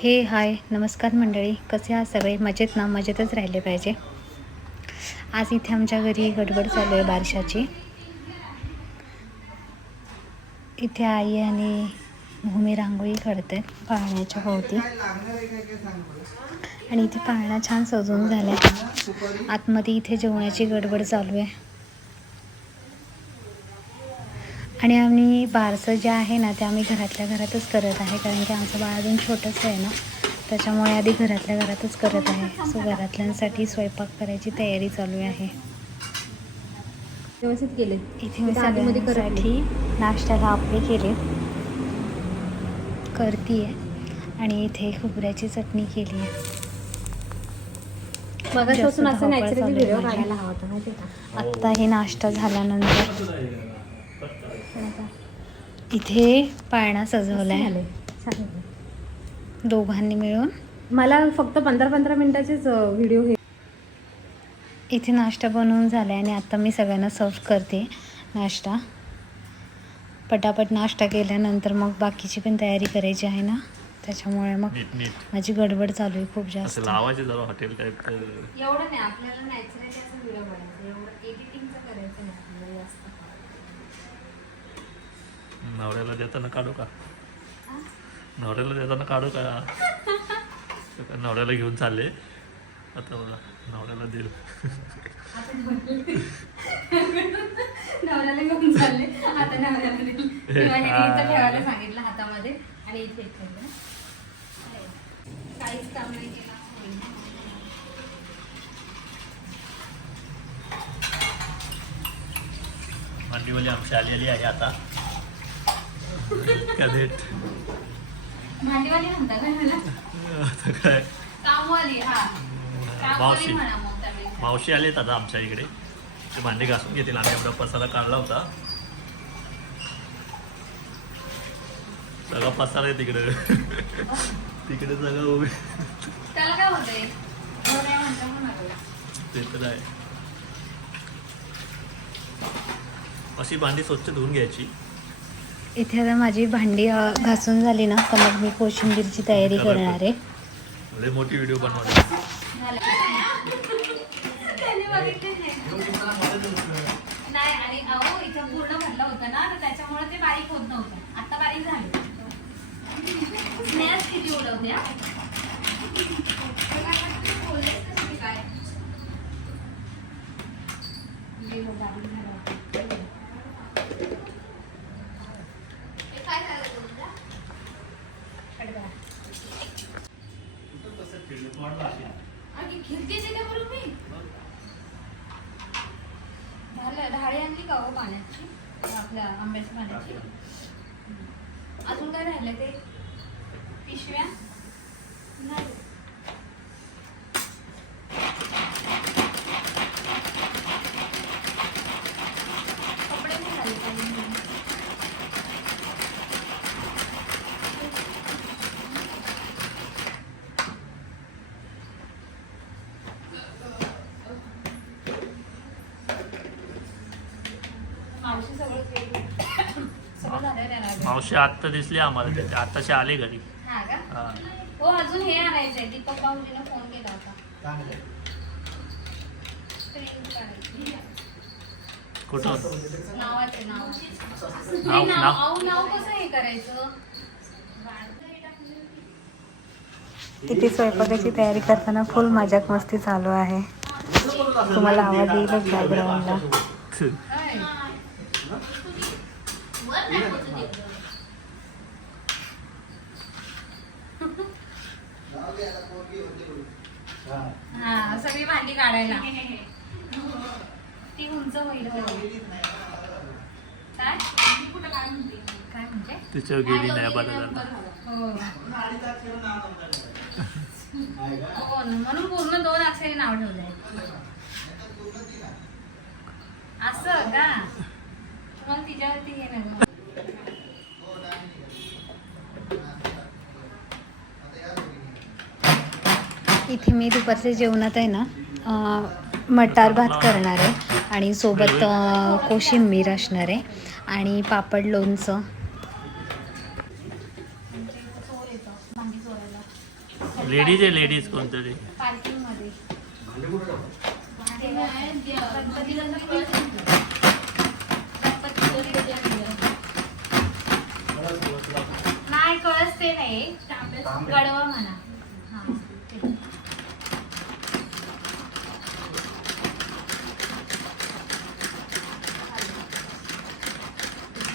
हाय नमस्कार मंडळी, कसे आहात सगळे? मजेत ना? मजेतच राहिले पाहिजे. आज इथे आमच्या घरी गडबड चालू आहे बारशाची. इथे आई आणि भूमी रांगोळी काढते पाळण्याच्या भोवती आणि इथे पाळणा छान सजवून झाला आहे. आतमध्ये इथे जेवणाची गडबड चालू आहे आणि आम्ही बारसं जे आहे ना ते आम्ही घरातल्या घरातच करत आहे, कारण की आमचं बाळ अजून छोटंसं आहे ना, त्याच्यामुळे आधी घरातल्या घरातच करत आहे. सो घरातल्यांसाठी स्वयंपाक करायची तयारी चालू आहे. व्यवस्थित केले. इथे मी सगळ्यांसाठी नाश्त्याला आपले केले करते आणि इथे खोबऱ्याची चटणी केली आहे. मगापासून असं नॅचरली व्हिडिओ काढायला हवा होता माहिती का. आत्ता हे नाश्ता झाल्यानंतर इथे पाळणा सजवला आहे दोघांनी मिळून. मला फक्त 15-15 मिनिटाचेच व्हिडिओ हे. इथे नाश्ता बनवून झाला आहे आणि आता मी सगळ्यांना सर्व करते नाश्ता. पटापट नाश्ता केल्यानंतर मग बाकीची पण तयारी करायची आहे ना, त्याच्यामुळे मग माझी गडबड चालू आहे खूप जास्त. लावायचे जरा हॉटेल टाईप. एवढं नाही आपल्याला नॅचरली असं व्हिडिओ बनायचं, एवढं एडिटिंगचं करायचं नाही आपल्याला जास्त. नवऱ्याला देताना काढू का? नवऱ्याला देताना काढू का? नवऱ्याला घेऊन चालले आता. नवऱ्याला देऊ. नवऱ्याला घेऊन चालले आता. नवऱ्याला दिली ठेवायला सांगितलं हातामध्ये आणि इथे काहीच काम नाही केलं. भांडीवाली आमची आलेली आहे आता. कॅडेट भांडीवाली म्हणता का मला? आता काय कामवाली. हा मावशी म्हणा मग त्यावेळी. मावशी आलेत आता आमच्या इकडे. ते भांडी घासून घेतील. आम्ही एवढा पसारा काढला होता. सगळा पसारा आहे तिकडे. तिकडे सगळं उभे. त्याला काय होतंय? ते तर आहे. अशी भांडी स्वच्छ धुवून घ्यायची. इथे आता माझी भांडी घासून झाली ना, तर मग मी कोशिंबीरची तयारी करणार आहे. लय मोठी व्हिडिओ बनवणार. नाही आणि अहो इथं पूर्ण भरलं होतं ना, तर त्याच्यामुळे ते बारीक होत नव्हतं. आता बारीक झालं. स्नेहाच किती उडवते हा. ढाळी आणली का हो पाण्याची, आपल्या आंब्याच्या पाण्याची? अजून काय राहिलं ते? पिशव्या नाही. कपडे नाही झाले पाहिजे. मावशी आत्ता दिसली आम्हाला. तिथे आत्ताशी आले घरी. हा का? हा. हो अजून हे आणायचंय. दीपक भाऊजीने फोन केला होता. प्रिंट काढायची. कुठं? नावाचे नाव नाव कसं हे करायचं? इथे स्वयंपाकाची तयारी करताना फुल मजाक मस्ती चालू आहे. तुम्हाला आवाज येईलच बॅकग्राऊंडला. हा सगळी भांडी काढायला ती उंच होईल. काय म्हणजे तिच्यावर गेली नाही बरं. हो म्हणून पूर्ण 2 अक्षरी नाव ठेवलंय. असं का? तुम्हाला तिच्यावरती हे नाही. इथे मी दुपारच्या जेवणात आहे ना मटार भात करणार आहे आणि सोबत कोशिंबीर असणार आहे आणि पापड लोणचं. लेडीज आहे, लेडीज कोणतरी. पार्किंग मध्ये नाही कळस ते नाही गडवा म्हणा. हा ते.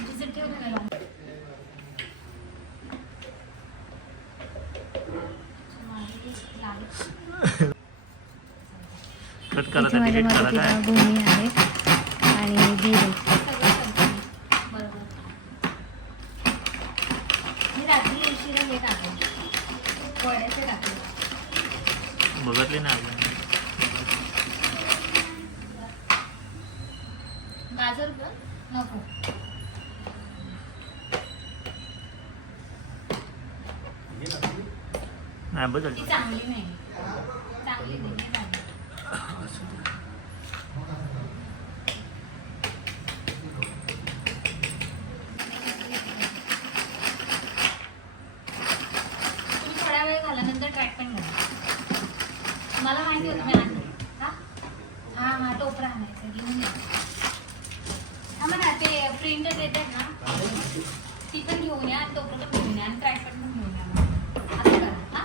तिचं ठेव ना लावून. कट करा, इथे माझ्या तिकीट करा मध्ये काय. भूमी आहे आणि दीर आहे. बरोबर. मी रात्री उशिरा हे टाकले वड्याचे टाकले. बघितली नाही आपण. गाजर पण नको. नाही बघितली. ती चांगली नाही, चांगली नाही चांगली. तुम्ही थोड्या वेळ घाल्यानंतर ट्रॅक पण घाला. मला माहिती होतं मी आणली. हा हा हा टोपरा आणायचं घेऊन या. हा म्हणा ते प्रिंट देतात ना ती पण घेऊन या आणि टोपरा पण घेऊन या आणि ट्रॅक पण घेऊन या. असं करा. हा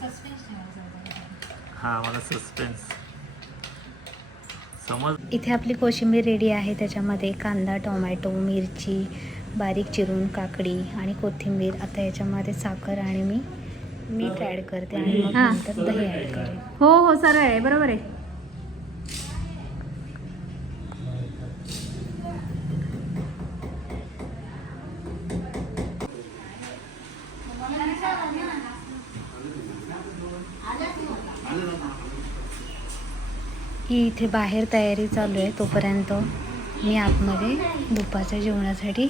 सस्पेन्स ठेवायचं. हा मला सस्पेन्स समज. इथे आपली कोशिंबीर रेडी आहे. त्याच्यामध्ये कांदा, टोमॅटो, मिरची बारीक चिरून, काकडी आणि कोथिंबीर. आता याच्यामध्ये साखर आणि मी मीठ ॲड करते आणि मग हां. नंतर दही ॲड करेन. हो हो सरळ आहे बरोबर आहे. ही इथे बाहेर तयारी चालू आहे. तोपर्यंत मी आतमध्ये दुपारच्या जेवणासाठी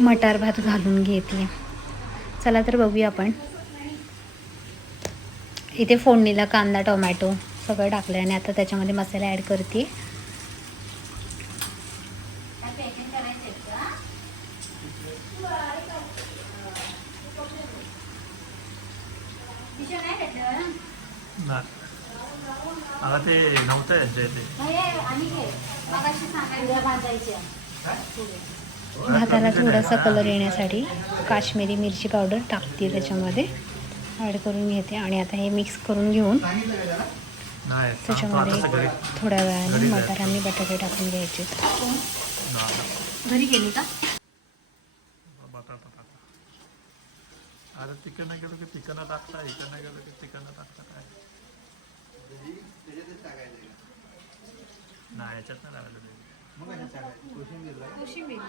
मटार भात घालून घेते. चला तर बघूया आपण. इथे फोडणीला कांदा, टोमॅटो सगळं टाकलं आणि आता त्याच्यामध्ये मसाले ॲड करते. नाही आता ते नव्हतं यांच्या इथे. भाताला थोडासा कलर येण्यासाठी काश्मीरी मिरची पावडर टाकते त्याच्यामध्ये ॲड करून घेते आणि आता हे मिक्स करून घेऊन नाही त्याच्यामध्ये घरी. थोड्या वेळाने मटार आणि बटाटे टाकून घ्यायचे. घरी गेली का? बटाटा टाका. अरे चिकन नाही गेलो की चिकन टाकता, चिकन नाही गेलो की चिकन टाकता. काय नाही याच्यात नाही लागलं. कोशिंबीर.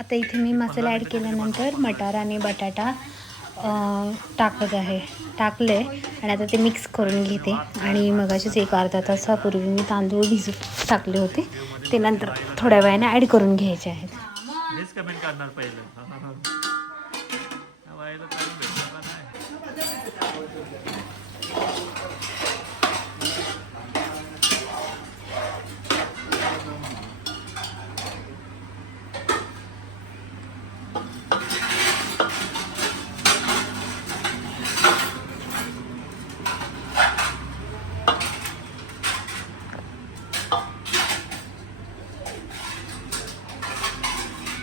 आता इथे मी मसाला ॲड केल्यानंतर मटार आणि बटाटा टाकत आहे, टाकले आणि आता ते मिक्स करून घेते. आणि मगाशीच एक अर्धा तासापूर्वी मी तांदूळ भिजत टाकले होते, ते नंतर थोड्या वेळाने ॲड करून घ्यायचे आहेत. मीच कमेंट करणार पहिलं. व्हायला टाइम भेटला नाही.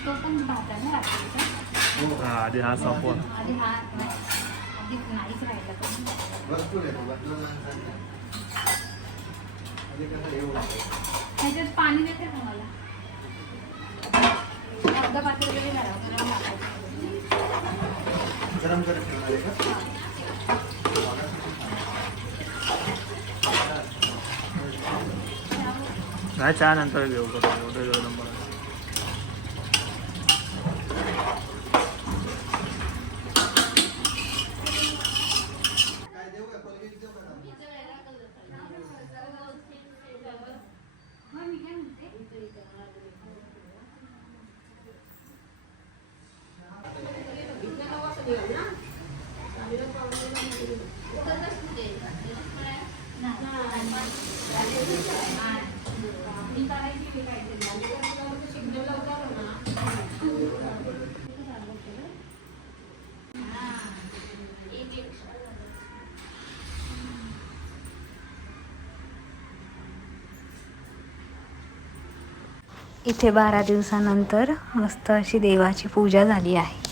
तो पण भाताने राखायचा. हा आधी हा संपवा. आधी हा आधी नाहीच राहिला त्याच्यात पाणी देते का मला? अर्धा पात्र वगैरे गरम करत ठेवणार आहे का? नाही चहा नंतर घेऊ का एवढं नंबर. इथे 12 दिवसानंतर मस्त अशी देवाची पूजा झाली आहे.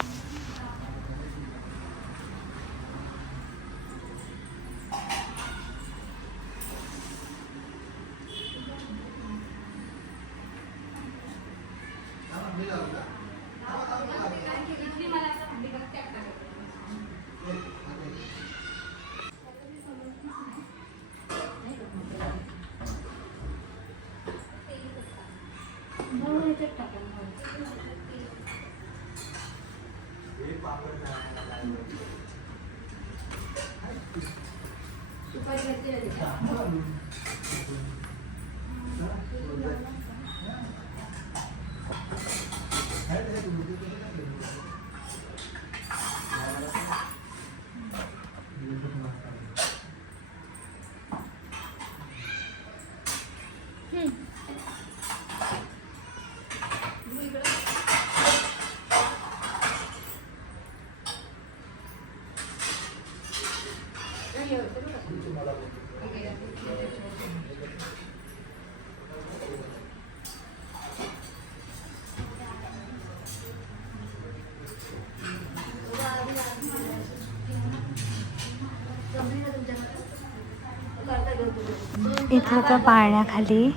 इथं आता पाळण्याखाली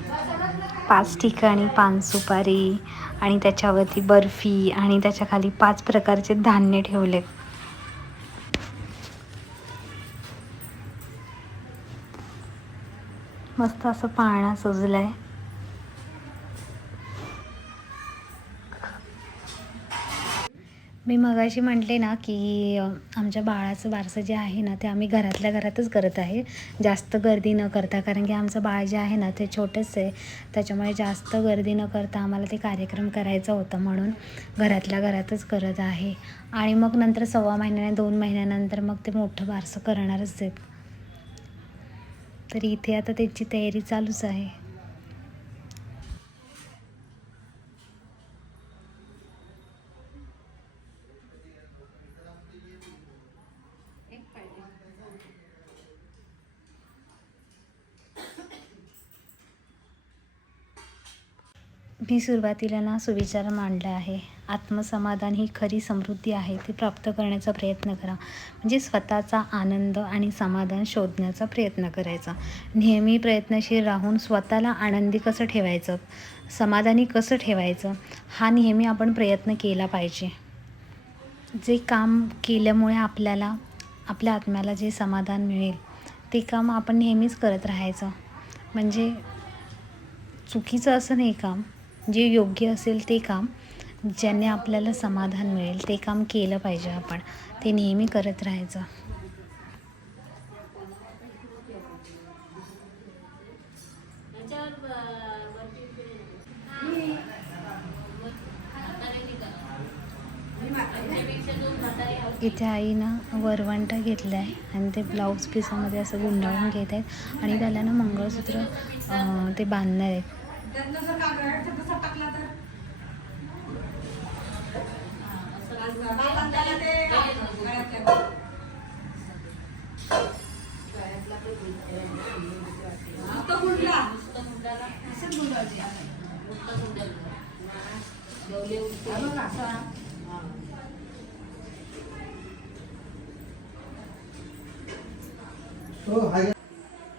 5 ठिकाणी पान सुपारी आणि त्याच्यावरती बर्फी आणि त्याच्या खाली 5 प्रकारचे धान्य ठेवले. मस्त असं पाळणा सजलाय. मी मगाशी म्हटले ना की आमच्या बाळाचं बारसं जे आहे ना ते आम्ही घरातल्या घरातच करत आहे, जास्त गर्दी न करता. कारण की आमचं बाळ जे आहे ना ते छोटंच आहे, त्याच्यामुळे जास्त गर्दी न करता आम्हाला ते कार्यक्रम करायचा होता, म्हणून घरातल्या घरातच करत आहे. आणि मग नंतर 1.25 महिन्याने 2 महिन्यानंतर मग ते मोठं बारसं करणारच आहेत. तर इथे आता त्याची तयारी चालूच आहे. मी सुरुवातीला ना सुविचार मांडला आहे, आत्मसमाधान ही खरी समृद्धी आहे, ती प्राप्त करण्याचा प्रयत्न करा. म्हणजे स्वतःचा आनंद आणि समाधान शोधण्याचा प्रयत्न करायचा. नेहमी प्रयत्नशील राहून स्वतःला आनंदी कसं ठेवायचं, समाधानी कसं ठेवायचं, हा नेहमी आपण प्रयत्न केला पाहिजे. जे काम केल्यामुळे आपल्याला आपल्या आत्म्याला जे समाधान मिळेल ते काम आपण नेहमीच करत राहायचं. म्हणजे चुकीचं असं नाही काम, जे योग्य असेल ते काम, ज्याने आपल्याला समाधान मिळेल ते काम केलं पाहिजे. आपण ते नेहमी करत राहायचं. इथे आईनं वरवंटा घेतला आहे आणि ते ब्लाऊज पिसामध्ये असं गुंडाळून घेत आहेत आणि त्याला ना मंगळसूत्र ते बांधणार आहेत.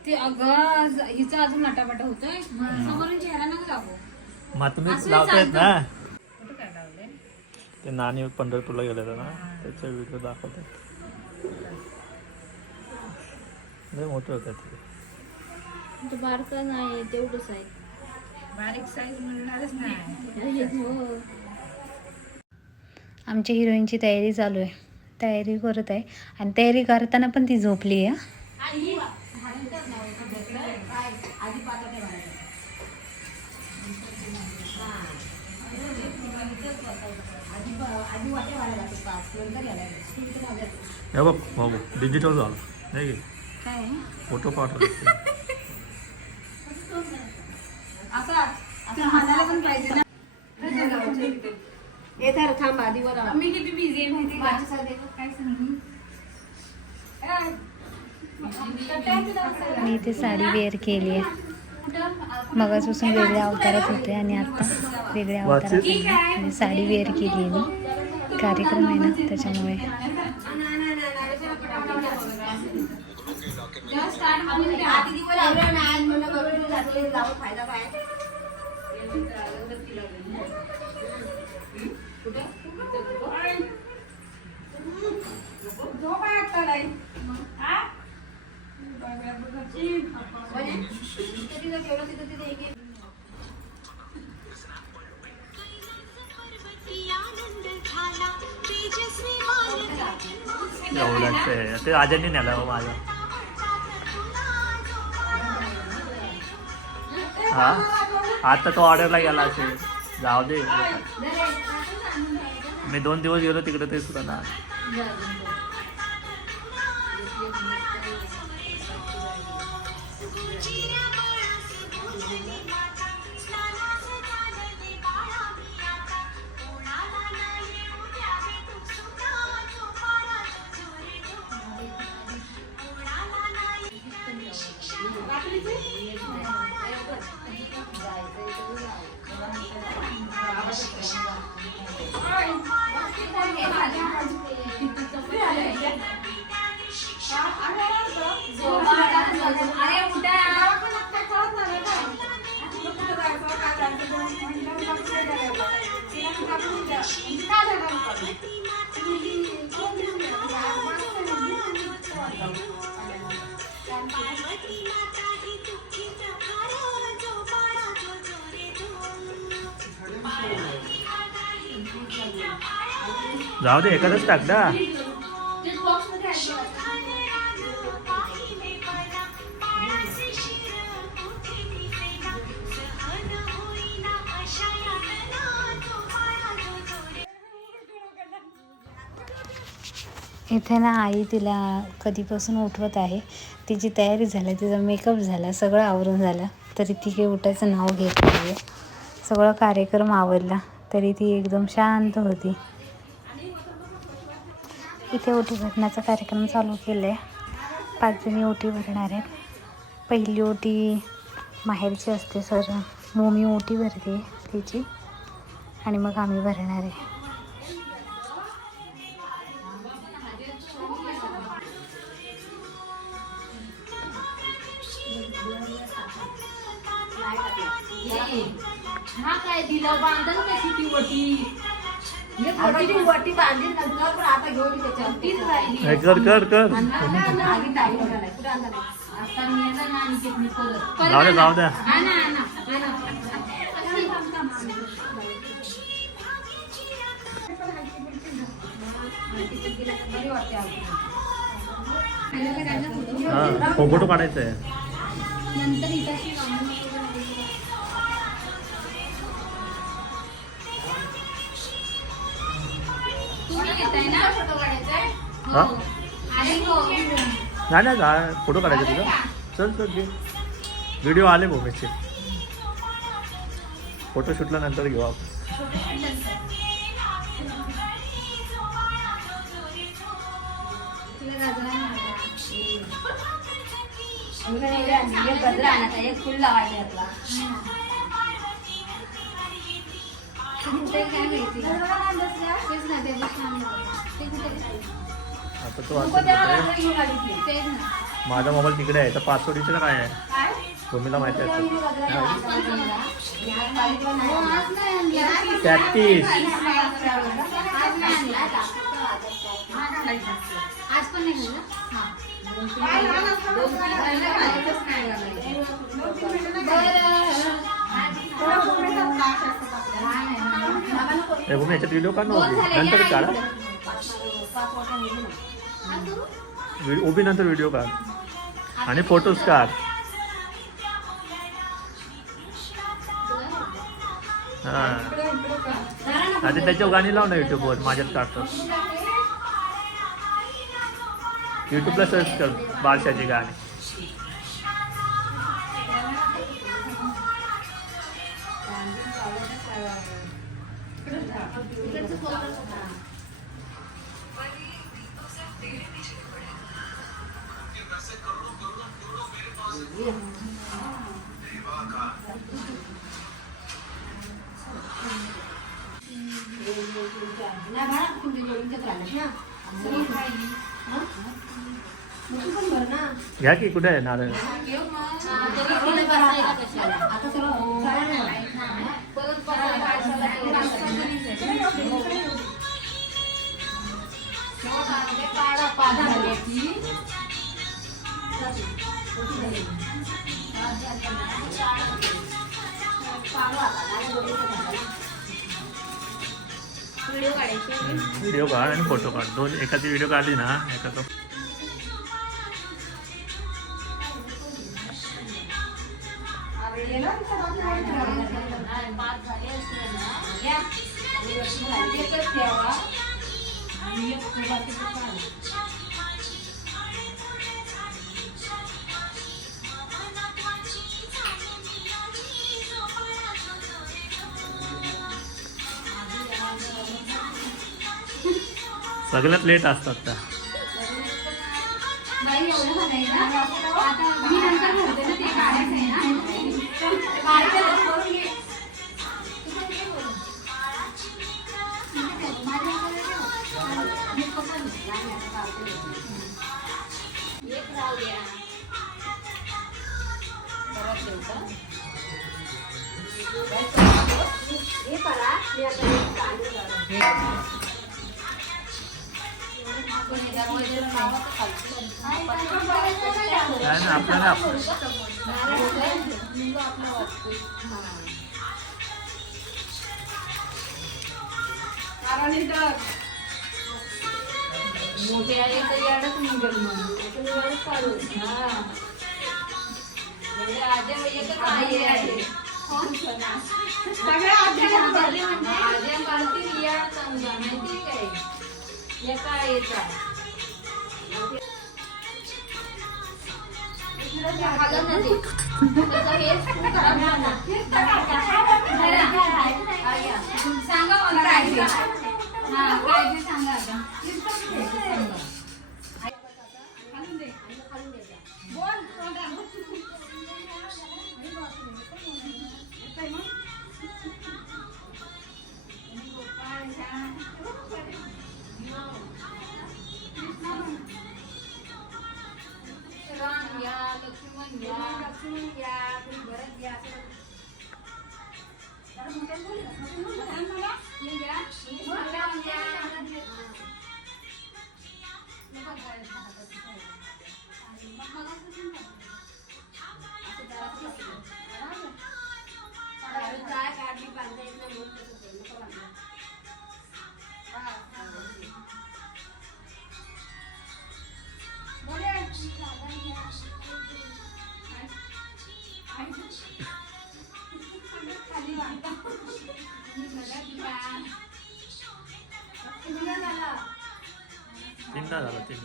ते अगं हिचं अजून नटापटा होतोय, समोरून चेहरा नका दाखवू. मग तुम्ही लावतायत ना ते नानी पंढरपूरला गेलेलं ना, त्याचे व्हिडिओ दाखवतात. लय मोठे होतात तो बारका नाही, तेवढंच आहे. बारीक साईज मिळणारच नाही. आमच्या हिरोईनची तयारी चालू आहे, तयारी करत आहे आणि तयारी करताना पण ती झोपली आहे. हे बघ बाबू डिजिटल झालं नाही की काय फोटो पाठवले पण पाहिजे ना. मी किती बिझी आहे माहिती काय मी इथे साडी वेअर केली आहे. मगाचपासून वेगळ्या अवतारात होते आणि आता वेगळ्या अवतारात आहे. आणि साडी वेअर केली आहे मी. कार्यक्रम आहे ना त्याच्यामुळे. एवढंच ते राजांनी नेलं हो माझं. हा आता तो ऑर्डरला गेला असेल. जाऊ दे मी 2 दिवस गेलो तिकडे ते सुद्धा ना. जाऊ दे एखादच टाक ना. इथे ना आई तिला कधीपासून उठवत आहे. तिची तयारी झाली, तिचा मेकअप झाला, सगळं आवरून झालं, तरी ती काही उठायचं नाव घेत नाही. सगळं कार्यक्रम आवरला तरी ती एकदम शांत होती. इथे ओटी भरण्याचा कार्यक्रम चालू केला आहे. 5 जणी ओटी भरणार आहेत. पहिली ओटी माहेरची असते सर, मम्मी ओटी भरते तिची आणि मग आम्ही भरणार आहे. हा काय दिलं बांधलं कशी ती वटी वटी बांधली नंतर पण आता घेऊन त्याच्यावर तीच राहिली. कर जाऊ द्या. फोटो काढायचा आहे. नंतर तुम्ही घेताय ना फोटो काढायचा. हा आणि नाही नाही फोटो काढायचा तुझा. चल चल घे. व्हिडिओ आले भूमीचे. फोटोशूटला नंतर घेऊ आपण. एक फुल लावायचं. आता तो माझा मोबाईल तिकडे आहे तर पासवर्डीचं काय आहे भूमीला माहिती आहे. 33 आज पण नाही भूमी याच्यात व्हिडिओ काढ ना. नंतर काढा उभी नंतर व्हिडिओ काढ आणि फोटोज काढ. हां आता त्याच्यावर गाणी लाव ना युट्यूबवर माझ्यात टाकतो. युट्यूबला सर्च कर बारशाची गाणी. घ्या की कुठे आहे नारळ. व्हिडिओ काढ आणि फोटो काढ. दोन एकाची व्हिडिओ काढली ना एकाचा. सगळ्यात लेट असतात त्या. काय ना आपल्याला मोठे आले तर याडच निघल म्हणून सगळ्या आज्या मारतील याड चांगला माहिती काय एका येता सांगा मला काळजी सांगा आता तीनदा झाला तीन.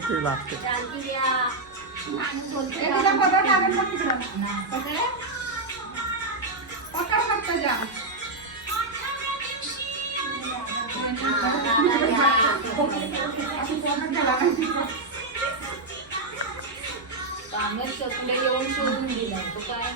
ते लागते. पुढे येऊन शोधून दिला तो काय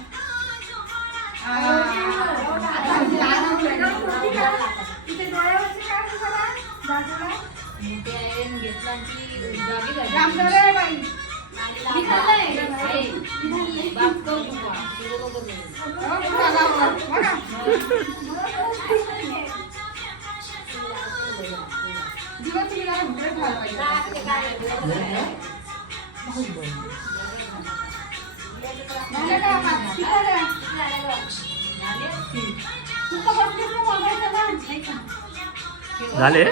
पेन घेतला की जागी झाली. काम करे बाई. मी खाल्लंय. बाप करू नको. शिरू नको करू. हो, पुरा गावावर. बघा. दिवस तुम्ही जरा हुंदडे खायला पाहिजे. झालं का आता? किती झालं? तुमचं बघतेच ना बघायचं ना. झाले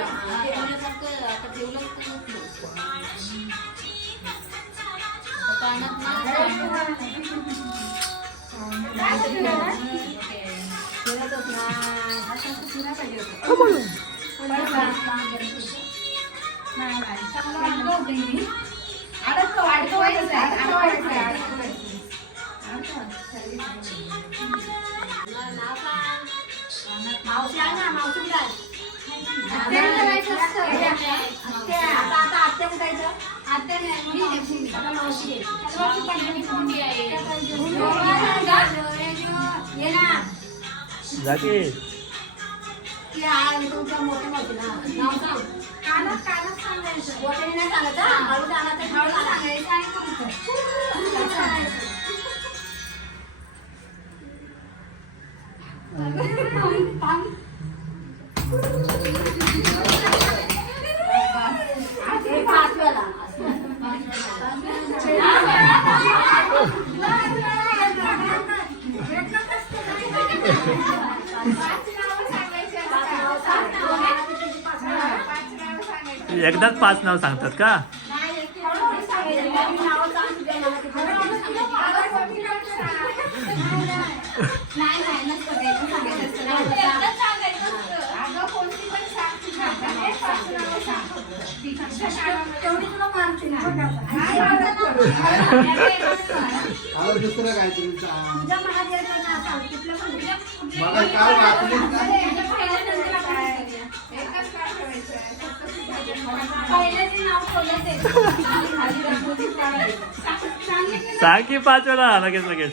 जागे एकदाच 5 नाव सांगतात का? दुसरं काय तुमचं मग काय वाचलं सांग की 5 वेळा लगेच लगेच.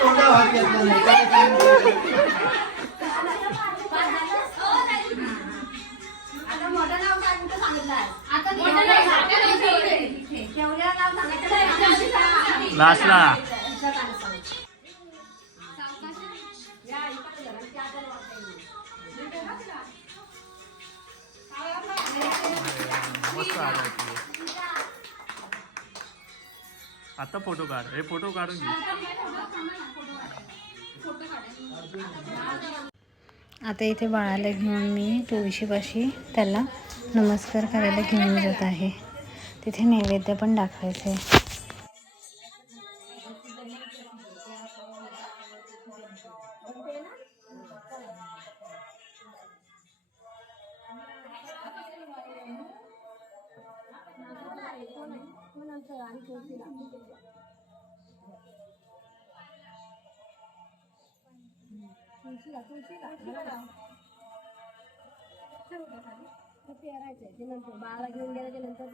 तोंडा भात घेतला नाही काय काय आता मोठं नाव काय कुठं सांगितलं आता लास्टला मस्त आला आता फोटो काढ. हे फोटो काढून घे. आता इथे बाळाला घेऊन मी तुळशीपाशी त्याला नमस्कार करायला घेऊन जात आहे. तिथे नैवेद्य पण दाखवायचं आहे. बाळाला घेऊन गेल्याच्या नंतर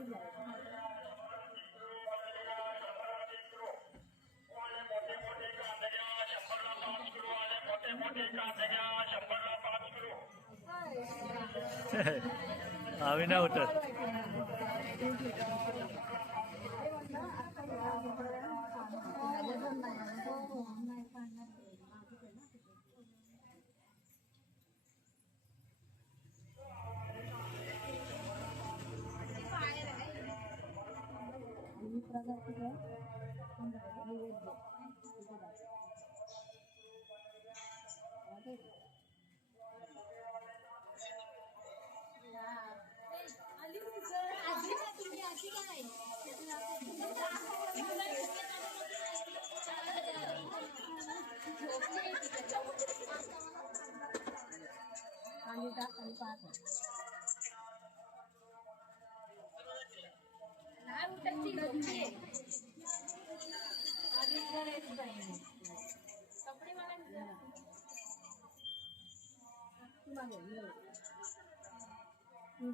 आम्ही नाही उठत.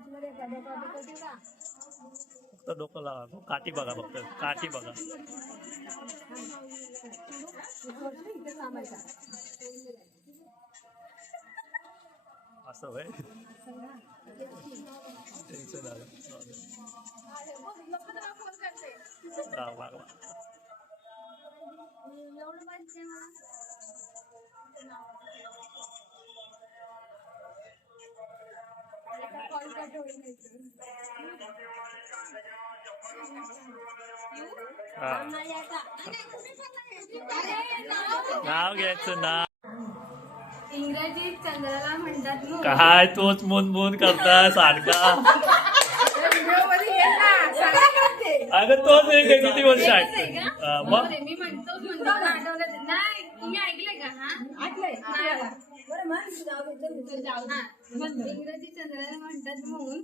मध्ये फक्त डोकं लावा, काठी बघा फक्त, काठी बघा. असं होय. टेन्शन आलं. वा. हा. नाव घ्यायचं ना. इंग्रजीत चंद्राला म्हणतात मून. काय तोच मून करता सारखा. अगं तोच एक आहे, किती वर्ष आहे मग. मी म्हणतो आठवलं नाही. तुम्ही ऐकलंय का? हा इंग्रजी चंद्राला म्हणतात मून.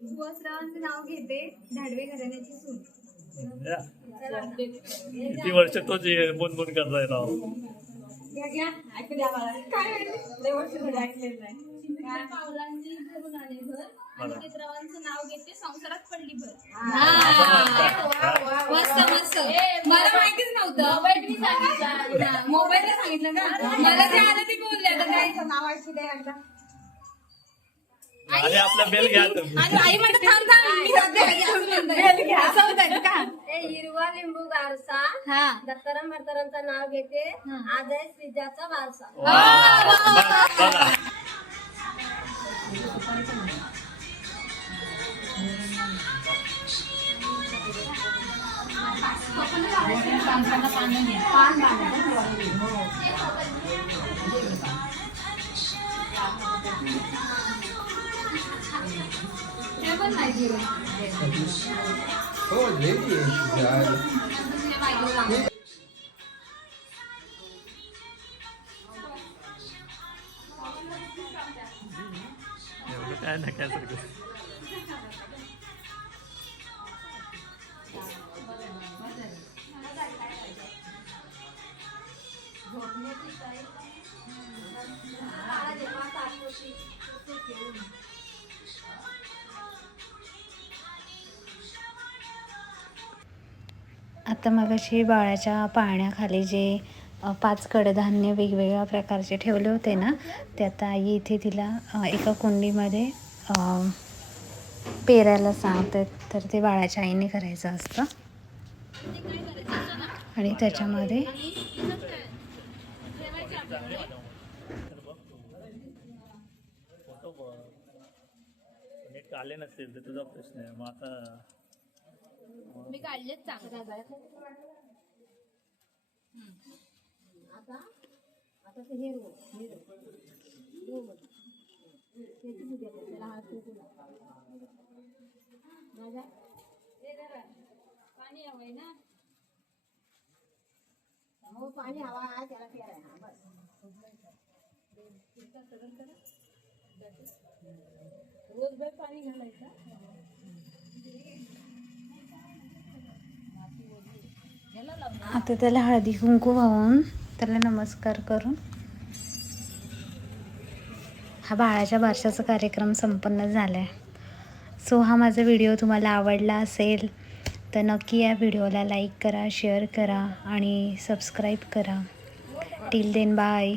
सुवासरावांचं नाव घेते धाडवे घराण्याची सून. किती वर्ष तोच मून करताय राव. पावलांची घरून आले घर आणि चित्रावांचं नाव घेते संसारात पडली भर. मस्त. मला माहितीच नव्हतं. मोबाईलला सांगितलं का? मला जे आलं ते बोलले. आता काय आणि आपला बेल घ्या तुम्ही. आणि आई म्हणते थांब असं होतं का? हिरवा लिंबू गारसा हा दत्ताराम म्हातारांचं नाव घेते आज आहे श्रीजाचा वारसा. बघा. हो लेडी यार. एवढं काय नाही काय सगळं. आता मगाशी बाळाच्या पाळण्याखाली जे 5 कडधान्य वेगवेगळ्या प्रकारचे ठेवले होते ना, ते आता आई इथे तिला एका कुंडीमध्ये पेरायला सांगतात. तर ते बाळाच्या आईने करायचं असतं आणि त्याच्यामध्ये नीट आले नसतील तर तुझा प्रश्न आहे. मग आता मी काढलेच चांगलं. आता ते हे पाणी हवंय ना. हो पाणी हवा त्याला पेराय. रोजभर पाणी घालायचं. आता त्याला हळदी कुंकू वाहून त्याला नमस्कार करून हा बाळाच्या बारशाचा कार्यक्रम संपन्न झाला आहे. सो हा माझा व्हिडिओ तुम्हाला आवडला असेल तर नक्की या व्हिडिओला लाईक करा, शेअर करा आणि सबस्क्राईब करा. Till then bye.